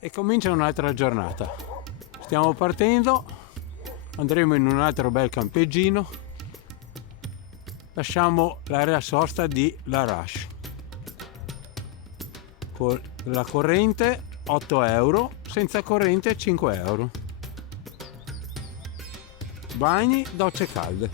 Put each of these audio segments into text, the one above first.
E comincia un'altra giornata. Stiamo partendo, andremo in un altro bel campeggino, lasciamo l'area sosta di Larache. Con la corrente 8 euro, senza corrente 5 euro. Bagni, docce calde.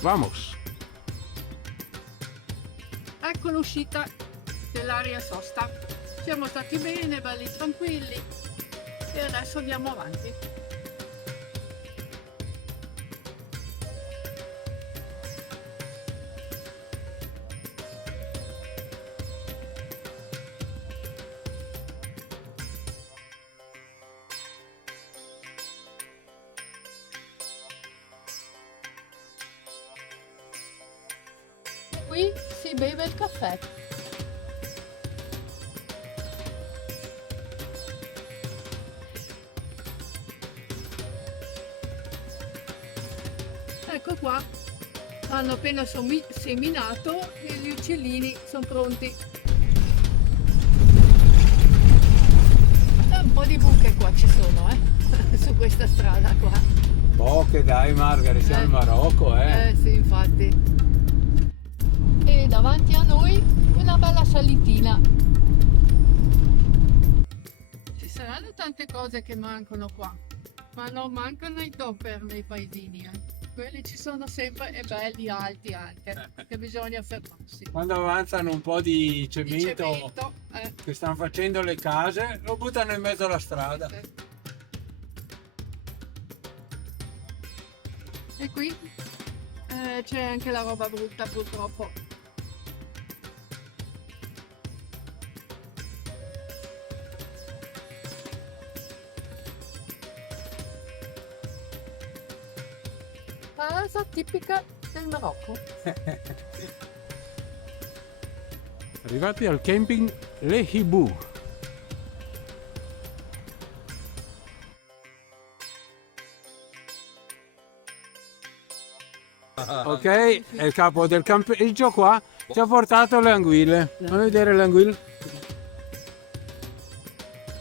Vamos! Ecco l'uscita dell'area sosta. Siamo stati bene, belli tranquilli e adesso andiamo avanti. E qui si beve il caffè. Ecco qua, hanno appena seminato e gli uccellini sono pronti. Un po' di buche qua ci sono, su questa strada qua. Poche dai Margaret, siamo in Marocco, Sì, infatti. E davanti a noi una bella salitina. Ci saranno tante cose che mancano qua, ma non mancano i topper nei paesini, Quelli ci sono sempre e belli alti anche, che bisogna fermarsi. Quando avanzano un po' di cemento, che stanno facendo le case, lo buttano in mezzo alla strada. E qui c'è anche la roba brutta purtroppo. Casa tipica del Marocco. Arrivati al camping Le Hibou. Ok, è il capo del campeggio qua, ci ha portato le anguille. Fammi vedere le anguille.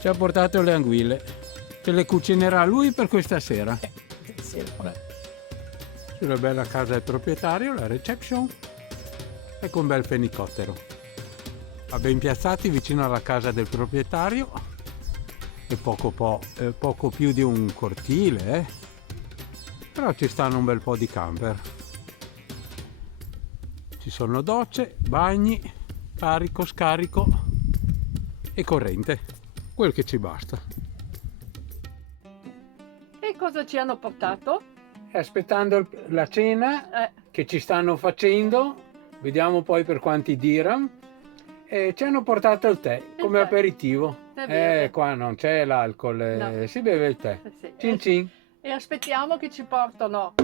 Ci ha portato le anguille. Ce le cucinerà lui per questa sera. Sulla bella casa del proprietario, la reception, e con un bel fenicottero. Ben piazzati vicino alla casa del proprietario e poco più di un cortile, però ci stanno un bel po' di camper. Ci sono docce, bagni, carico, scarico e corrente, quel che ci basta. E cosa ci hanno portato? Aspettando la cena che ci stanno facendo, vediamo poi per quanti dirham, e ci hanno portato il tè come aperitivo. Qua non c'è l'alcol, no. Si beve il tè. Sì. Cin cin. E aspettiamo che ci portano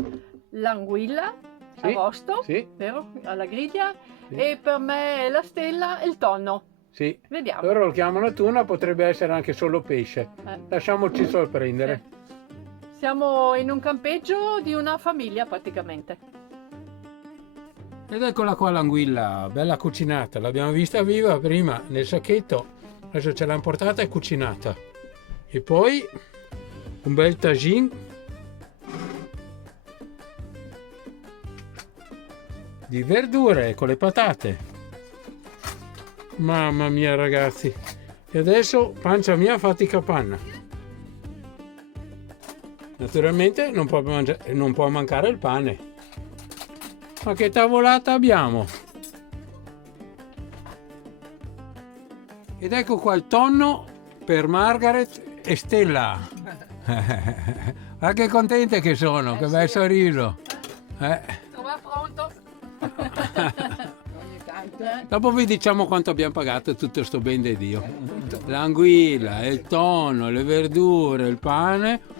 l'anguilla, Sì, arrosto, sì, vero? Alla griglia, sì. E per me la stella e il tonno. Sì. Vediamo. Loro lo chiamano tuna, potrebbe essere anche solo pesce. Lasciamoci sorprendere. Siamo in un campeggio di una famiglia praticamente. Ed eccola qua l'anguilla, bella cucinata. L'abbiamo vista viva prima nel sacchetto, adesso ce l'hanno portata e cucinata. E poi un bel tagine di verdure con le patate. Mamma mia ragazzi. E adesso pancia mia fatica panna. Naturalmente non può mancare il pane. Ma che tavolata abbiamo! Ed ecco qua il tonno per Margaret e Stella. Ma che contente che sono, che bel sorriso. Trova pronto. Dopo vi diciamo quanto abbiamo pagato tutto sto ben di Dio. L'anguilla, il tonno, le verdure, il pane.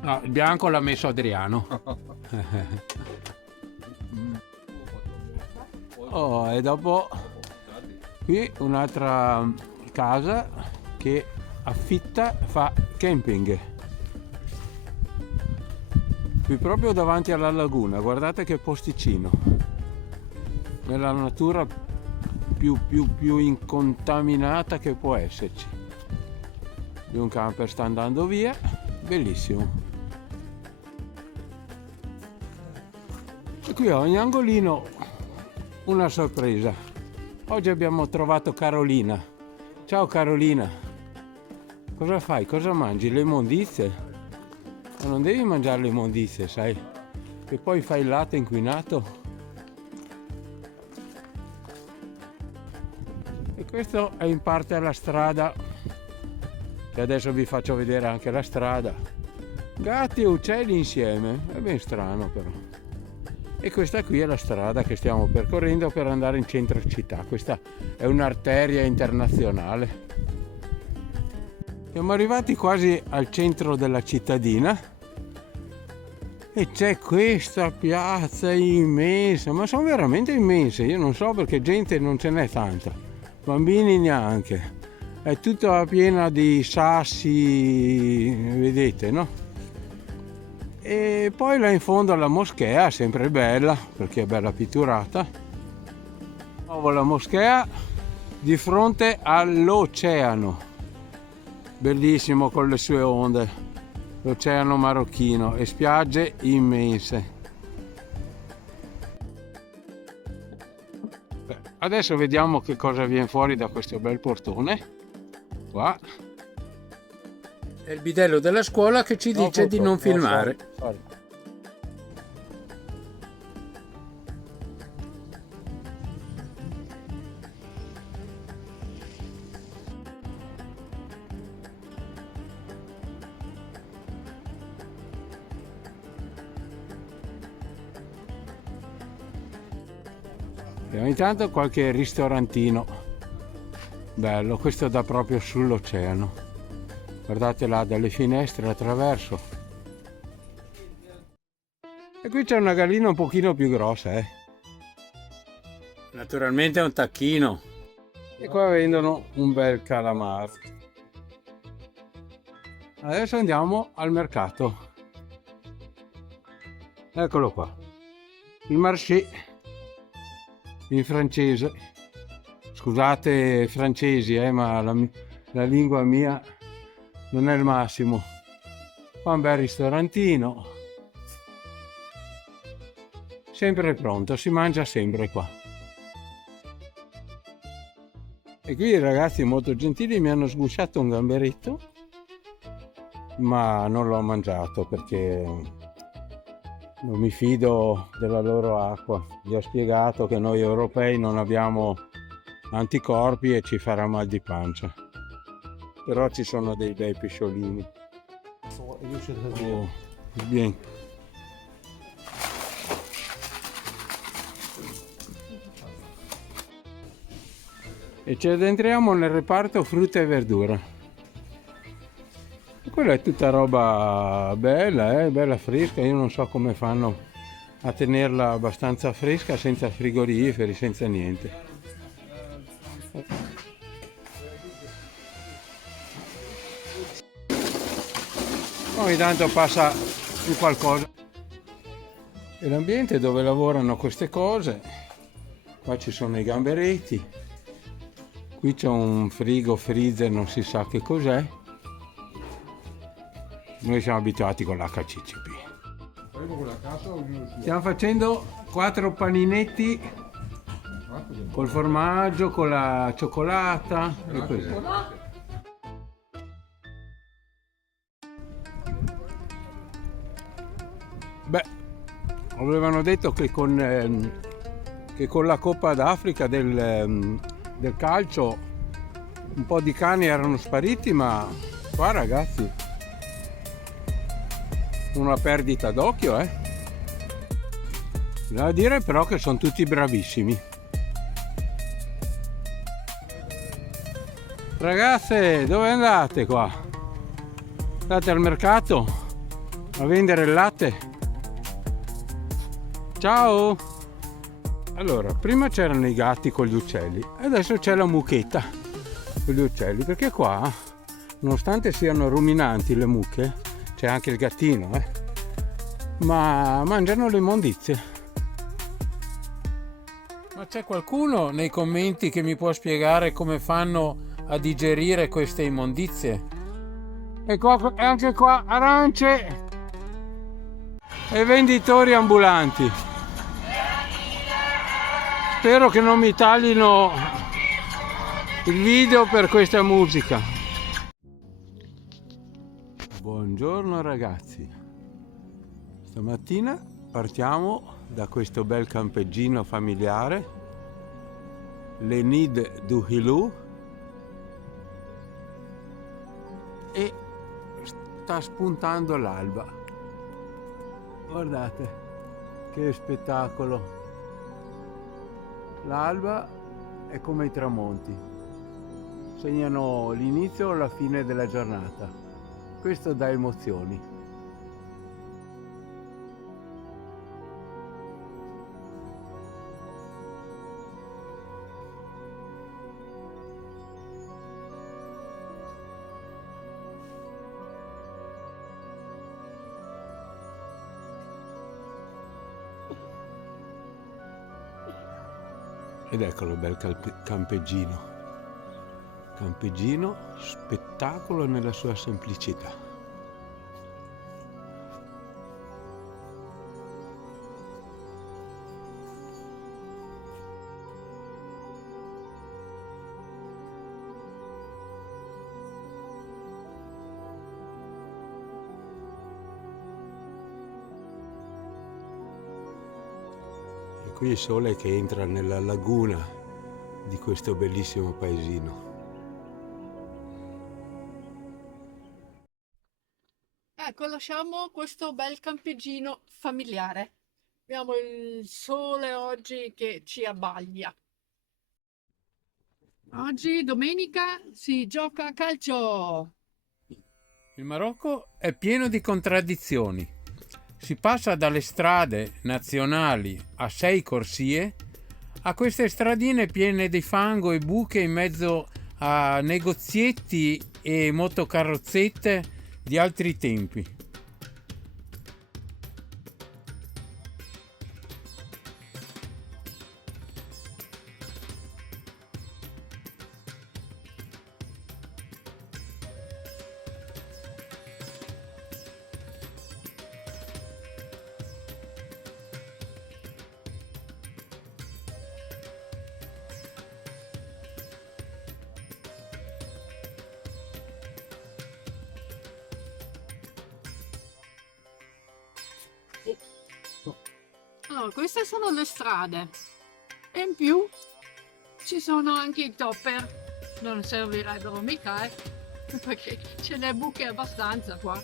No, il bianco l'ha messo Adriano. E dopo qui un'altra casa che affitta, fa camping. Qui proprio davanti alla laguna, guardate che posticino. Nella natura più incontaminata che può esserci. di un camper sta andando via, bellissimo. E qui a ogni angolino una sorpresa. Oggi abbiamo trovato Carolina. Ciao Carolina, cosa fai? Cosa mangi? Le immondizie? Ma non devi mangiare le immondizie, sai? Che poi fai il latte inquinato. E questo è in parte la strada, e adesso vi faccio vedere anche la strada. Gatti e uccelli insieme, è ben strano però. E questa qui è la strada che stiamo percorrendo per andare in centro città. Questa è un'arteria internazionale. Siamo arrivati quasi al centro della cittadina e c'è questa piazza immensa, ma sono veramente immense. Io non so perché gente non ce n'è tanta, bambini neanche. È tutta piena di sassi, vedete, no? E poi là in fondo alla moschea, sempre bella, perché è bella pitturata. Nuovo la moschea di fronte all'oceano, bellissimo con le sue onde, l'oceano marocchino e spiagge immense. Adesso vediamo che cosa viene fuori da questo bel portone. Qua è il bidello della scuola che ci dice di non filmare. Sorry. E ogni tanto qualche ristorantino bello, questo dà proprio sull'oceano. Guardate là dalle finestre attraverso. E qui c'è una gallina un pochino più grossa, Naturalmente è un tacchino. E qua vendono un bel calamaro. Adesso andiamo al mercato. Eccolo qua. Il marché in francese. Scusate francesi, ma la lingua mia non è il massimo. Qua un bel ristorantino, sempre pronto, si mangia sempre qua. E qui i ragazzi molto gentili mi hanno sgusciato un gamberetto, ma non l'ho mangiato perché non mi fido della loro acqua. Gli ho spiegato che noi europei non abbiamo anticorpi e ci farà mal di pancia. Però ci sono dei bei pesciolini. Oh, bien. E ci addentriamo nel reparto frutta e verdura. E quella è tutta roba bella, bella fresca. Io non so come fanno a tenerla abbastanza fresca senza frigoriferi, senza niente. Ogni tanto passa un qualcosa. E l'ambiente dove lavorano queste cose. Qua ci sono i gamberetti. Qui c'è un frigo freezer, non si sa che cos'è. Noi siamo abituati con l'HCCP. Stiamo facendo 4 paninetti col formaggio, con la cioccolata e così. Beh, avevano detto che con la Coppa d'Africa del calcio un po' di cani erano spariti, ma qua ragazzi una perdita d'occhio, Bisogna dire però che sono tutti bravissimi. Ragazze, dove andate qua? Andate al mercato a vendere il latte? Ciao! Allora, prima c'erano i gatti con gli uccelli, adesso c'è la mucchetta con gli uccelli, perché qua, nonostante siano ruminanti le mucche, c'è anche il gattino, ma mangiano le immondizie. Ma c'è qualcuno nei commenti che mi può spiegare come fanno a digerire queste immondizie? e anche qua arance e venditori ambulanti. Spero che non mi taglino il video per questa musica. Buongiorno ragazzi, stamattina partiamo da questo bel campeggino familiare, Le Nid du Hilou, e sta spuntando l'alba. Guardate che spettacolo! L'alba è come i tramonti, segnano l'inizio o la fine della giornata. Questo dà emozioni. Ed eccolo il bel campeggino. Campeggino, spettacolo nella sua semplicità. E qui il sole che entra nella laguna di questo bellissimo paesino. Ecco, lasciamo questo bel campeggino familiare. Abbiamo il sole oggi che ci abbaglia. Oggi, domenica, si gioca a calcio. Il Marocco è pieno di contraddizioni. Si passa dalle strade nazionali a 6 corsie a queste stradine piene di fango e buche in mezzo a negozietti e motocarrozzette di altri tempi. Allora, queste sono le strade e in più ci sono anche i topper. Non servirebbero mica, perché ce n'è buche abbastanza qua.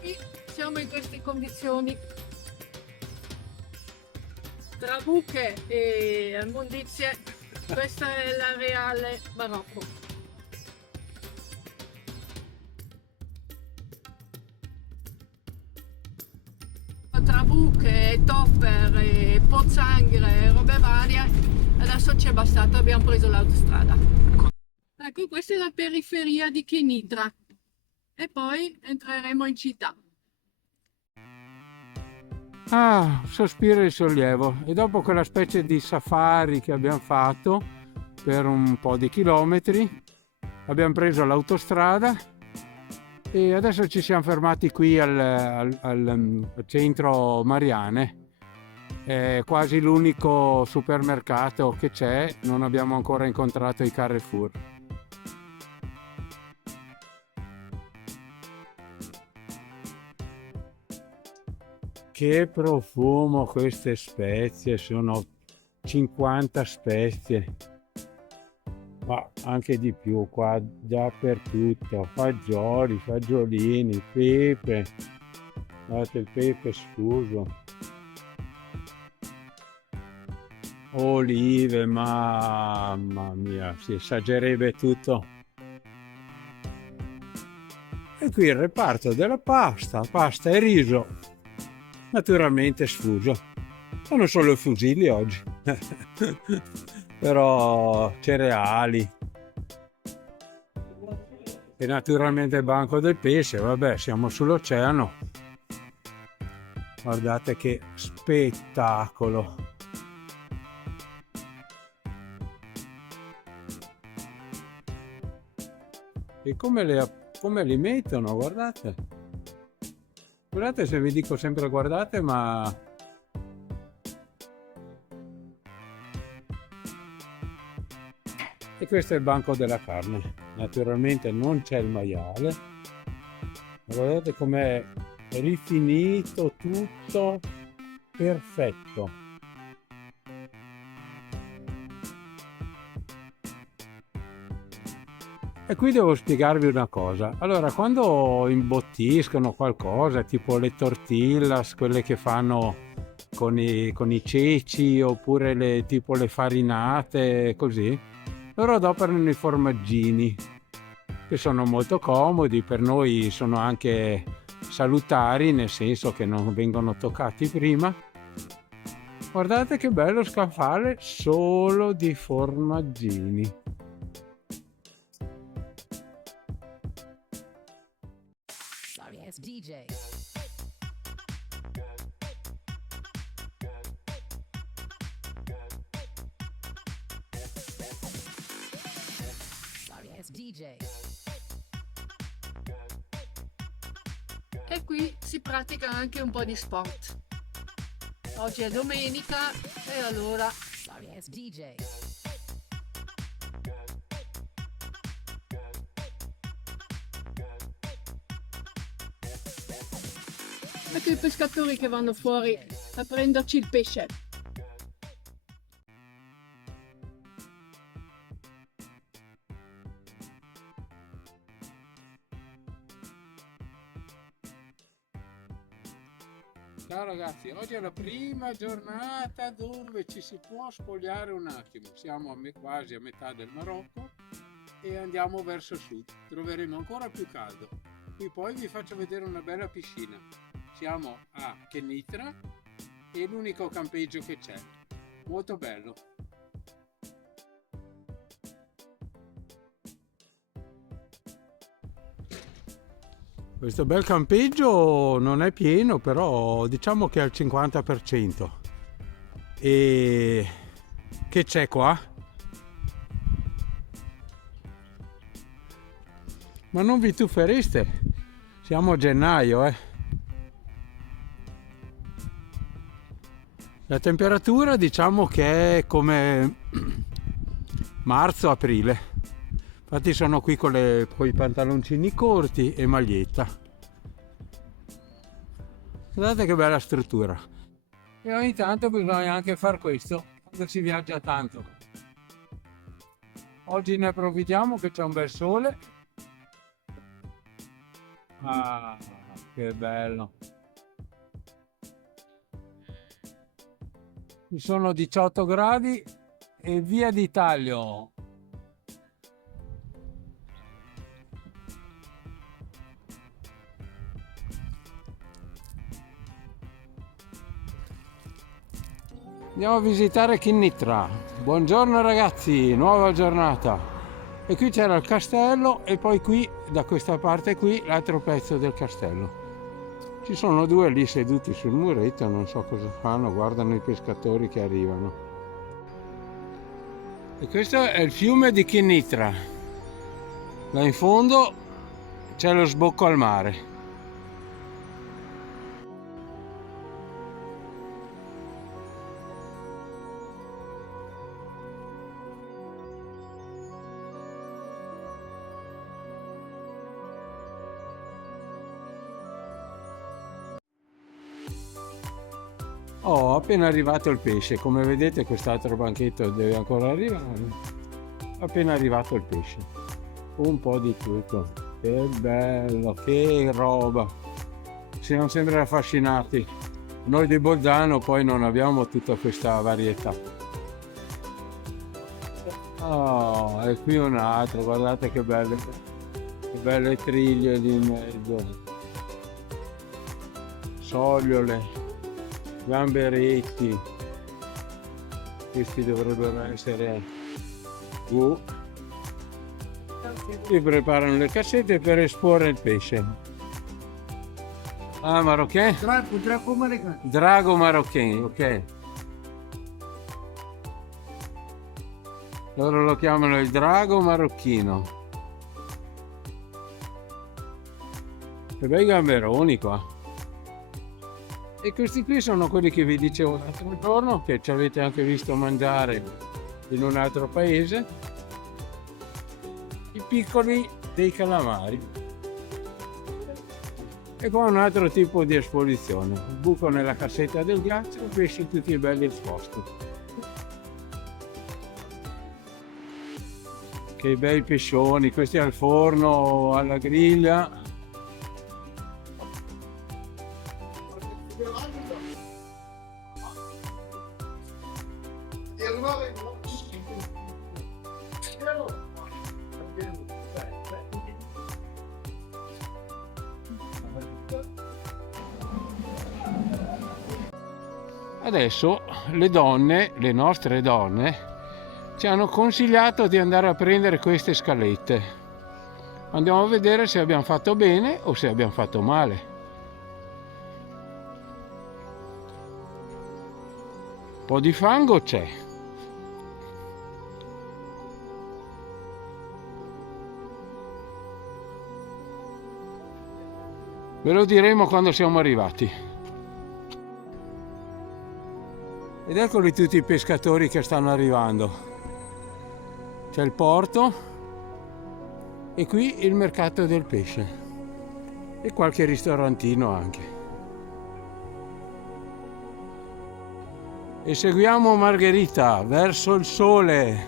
Qui siamo in queste condizioni tra buche e immondizie. Questa è la reale Marocco. Tra buche, topper e pozzanghere e robe varie, adesso ci è bastato, abbiamo preso l'autostrada. Ecco, questa è la periferia di Kenitra e poi entreremo in città. Ah, sospiro di sollievo. E dopo quella specie di safari che abbiamo fatto per un po' di chilometri, abbiamo preso l'autostrada e adesso ci siamo fermati qui al centro Mariane. È quasi l'unico supermercato che c'è, non abbiamo ancora incontrato i Carrefour. Che profumo queste spezie, sono 50 spezie, ma anche di più qua dappertutto, fagioli, fagiolini, pepe, guardate il pepe sfuso, olive, mamma mia, si assaggerebbe tutto. E qui il reparto della pasta e riso, naturalmente sfuso. Sono solo i fusilli oggi, però cereali e naturalmente il banco del pesce. Vabbè, siamo sull'oceano, Guardate che spettacolo! E come li mettono, guardate! Guardate se vi dico sempre guardate, ma... E questo è il banco della carne. Naturalmente non c'è il maiale. Guardate com'è rifinito, tutto perfetto. E qui devo spiegarvi una cosa. Allora, quando imbottiscono qualcosa, tipo le tortillas, quelle che fanno con i ceci, oppure tipo le farinate, così, loro adoperano i formaggini, che sono molto comodi, per noi sono anche salutari, nel senso che non vengono toccati prima. Guardate che bello scaffale solo di formaggini. Sorry ass DJ. Sorry ass DJ. E qui si pratica anche un po' di sport. Oggi è domenica e allora Sorry ass DJ. ecco i pescatori che vanno fuori a prenderci il pesce. Ciao ragazzi, oggi è la prima giornata dove ci si può spogliare un attimo. Siamo quasi a metà del Marocco e andiamo verso sud. Troveremo ancora più caldo. Qui poi vi faccio vedere una bella piscina. Siamo a Kenitra e l'unico campeggio che c'è. Molto bello. Questo bel campeggio non è pieno, però diciamo che è al 50%. E che c'è qua? Ma non vi tuffereste? Siamo a gennaio, eh. La temperatura diciamo che è come marzo-aprile. Infatti sono qui con i pantaloncini corti e maglietta. Guardate che bella struttura. E ogni tanto bisogna anche far questo quando si viaggia tanto. Oggi ne approfittiamo che c'è un bel sole. Ah, che bello. Ci sono 18 gradi e via di taglio. Andiamo a visitare Kenitra. Buongiorno ragazzi, nuova giornata. E qui c'era il castello e poi qui, da questa parte qui, l'altro pezzo del castello. Ci sono due lì seduti sul muretto, non so cosa fanno, guardano i pescatori che arrivano. E questo è il fiume di Kenitra. Là in fondo c'è lo sbocco al mare. Oh, appena arrivato il pesce, come vedete quest'altro banchetto deve ancora arrivare. Appena arrivato il pesce, un po' di tutto. Che bello, che roba! Siamo sempre affascinati. Noi di Bolzano poi non abbiamo tutta questa varietà. Oh, e qui un altro, guardate che belle triglie lì in mezzo. Sogliole. Gamberetti, questi dovrebbero essere qui preparano le cassette per esporre il pesce. Ah, marocchino? Drago americano. Drago marocchino, ok. Loro lo chiamano il drago marocchino. Che bei gamberoni qua. E questi qui sono quelli che vi dicevo l'altro giorno, che ci avete anche visto mangiare in un altro paese. I piccoli dei calamari. E qua un altro tipo di esposizione. Un buco nella cassetta del ghiaccio, i pesci tutti belli esposti. Che bei pescioni, questi al forno, alla griglia. Adesso le donne, le nostre donne, ci hanno consigliato di andare a prendere queste scalette. Andiamo a vedere se abbiamo fatto bene o se abbiamo fatto male. Un po' di fango c'è. Ve lo diremo quando siamo arrivati. Ed eccoli tutti i pescatori che stanno arrivando. C'è il porto e qui il mercato del pesce e qualche ristorantino anche. E seguiamo Margherita verso il sole.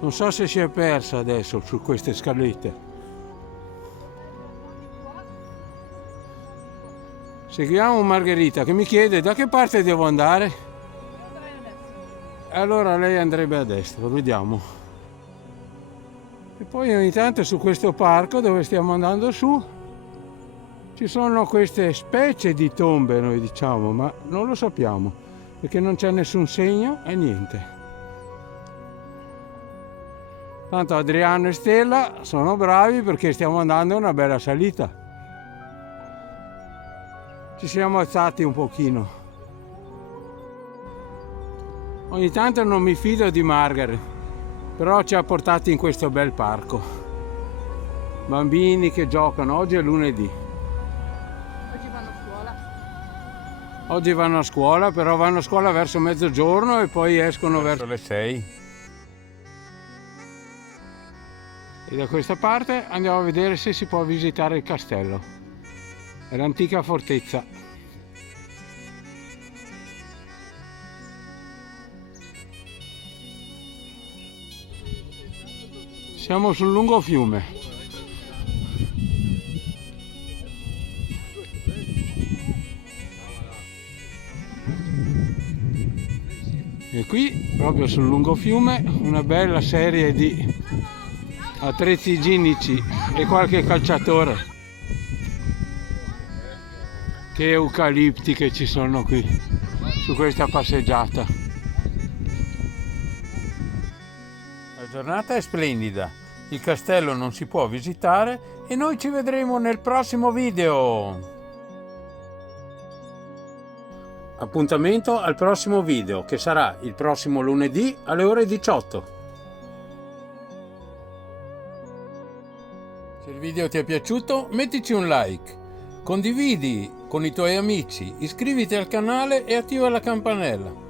Non so se si è persa adesso su queste scalette. Seguiamo Margherita che mi chiede da che parte devo andare. Allora lei andrebbe a destra, vediamo. E poi ogni tanto su questo parco dove stiamo andando su ci sono queste specie di tombe, noi diciamo, ma non lo sappiamo perché non c'è nessun segno e niente. Tanto Adriano e Stella sono bravi perché stiamo andando a una bella salita. Ci siamo alzati un pochino. Ogni tanto non mi fido di Margaret, però ci ha portati in questo bel parco. Bambini che giocano, oggi è lunedì. Oggi vanno a scuola. Oggi vanno a scuola, però vanno a scuola verso mezzogiorno e poi escono verso le 6. E da questa parte andiamo a vedere se si può visitare il castello. È l'antica fortezza. Siamo sul lungo fiume. E qui, proprio sul lungo fiume, una bella serie di attrezzi igienici e qualche calciatore. Che eucalipti che ci sono qui su questa passeggiata. La giornata è splendida, il castello non si può visitare e noi ci vedremo nel prossimo video. Appuntamento al prossimo video che sarà il prossimo lunedì alle ore 18. Se il video ti è piaciuto mettici un like, condividi con i tuoi amici, iscriviti al canale e attiva la campanella.